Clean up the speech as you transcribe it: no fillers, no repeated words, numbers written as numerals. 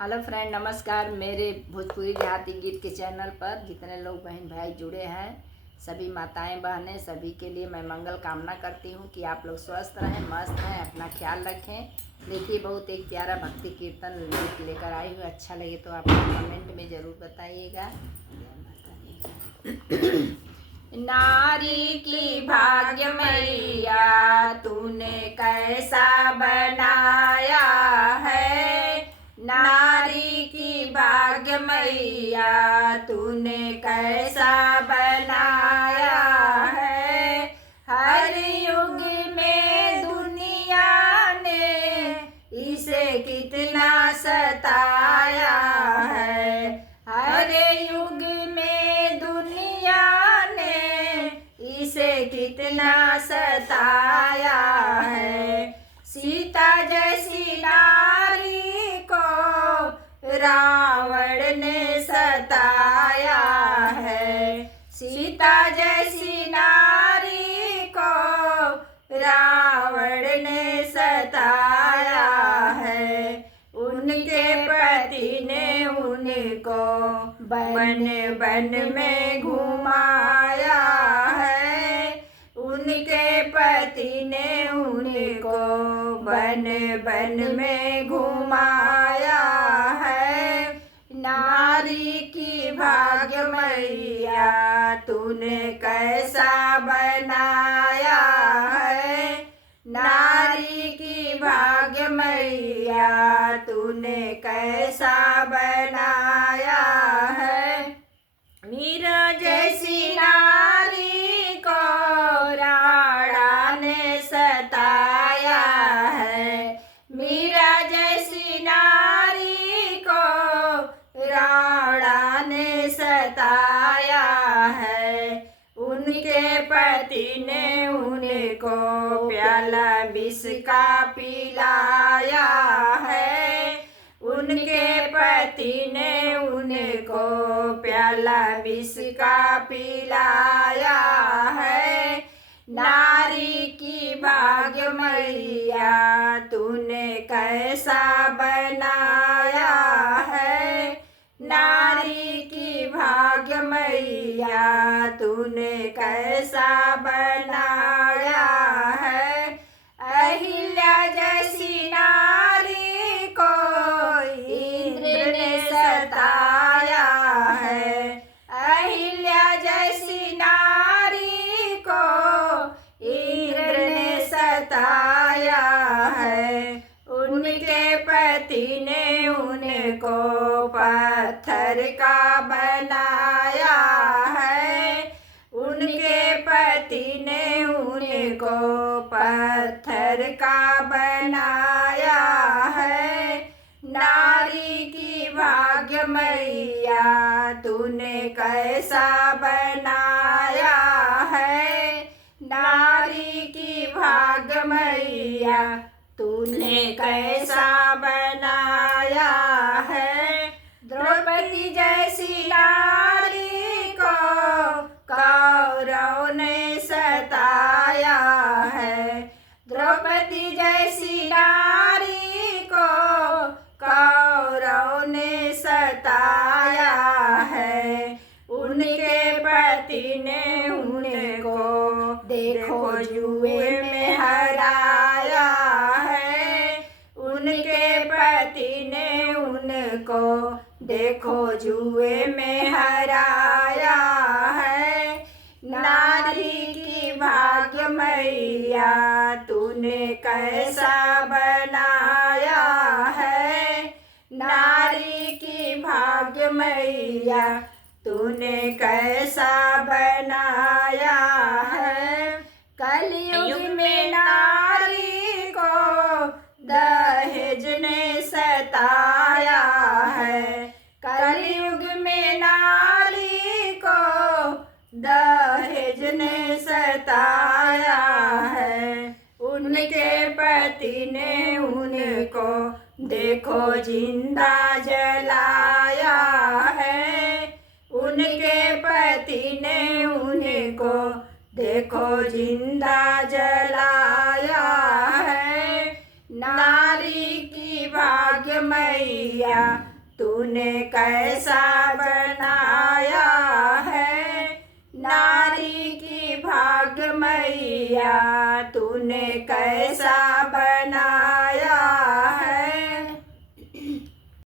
Hello friend, नमस्कार। मेरे भोजपुरी देहाती गीत के चैनल पर जितने लोग बहन भाई जुड़े हैं, सभी माताएं बहनें, सभी के लिए मैं मंगल कामना करती हूं कि आप लोग स्वस्थ रहें, मस्त रहें, अपना ख्याल रखें। देखिए, बहुत एक प्यारा भक्ति कीर्तन गीत लेकर आई हूँ। अच्छा लगे तो आप कमेंट में ज़रूर बताइएगा। नारी की भाग्य मैया तूने कैसा बनाया है, नारी की भाग्य मैया तूने कैसा बनाया है। हर युग में दुनिया ने इसे कितना सताया है, हर युग में दुनिया ने इसे कितना सताया है। सीता जैसी नारी को रावण ने सताया है, सीता जैसी नारी को रावण ने सताया है। उनके पति ने उनको बन बन में घुमाया है, उनके पति ने उनको बन बन में घुमाया है। नारी की भाग्य मैया तूने कैसा बनाया है, नारी की भाग्य मैया तूने कैसा बनाया है। मीरा जैसी नारी को राणा ने सताया है, मीरा जैसी नारी को राणा ने सताया है। उनके पति ने उनको प्याला विष का पिलाया है, उनके पति ने उनको प्याला विष का पिलाया है। नारी की भाग्य मैया तूने कैसा बनाया है, नारी की भाग्य मैया तूने कैसा बनाया है। अहिल्या जैसी नारी को इंद्र ने सताया है, अहिल्या जैसी नारी को इंद्र ने सताया है। उनके पति ने उनको पत्थर का बनाया है, उनके पति ने उनको पत्थर का बनाया है। नारी की भाग्य मैया तूने कैसा बनाया है, नारी की भाग्य मैया तूने कैसा बनाया है। द्रौपदी जैसी नारी को कौरव ने सताया है, द्रौपदी जैसी नारी को कौरव ने सताया है। उनके पति ने उनको देखो जुए में हराया है, उनके पति ने उनको देखो जुए में हराया है। नारी की भाग्य मैया तूने कैसा बनाया है, नारी की भाग्य मैया तूने कैसा बनाया है। कलयुग में नारी को दहेज ने सताया है, कलयुग में नारी को दहेज ने सताया है। उनके पति ने उनको देखो जिंदा जलाया है, उनके पति ने उनको देखो जिंदा जलाया है। नारी की भाग्य मैया तूने कैसा बनाया है, नारी की भाग्य मैया तूने कैसा बनाया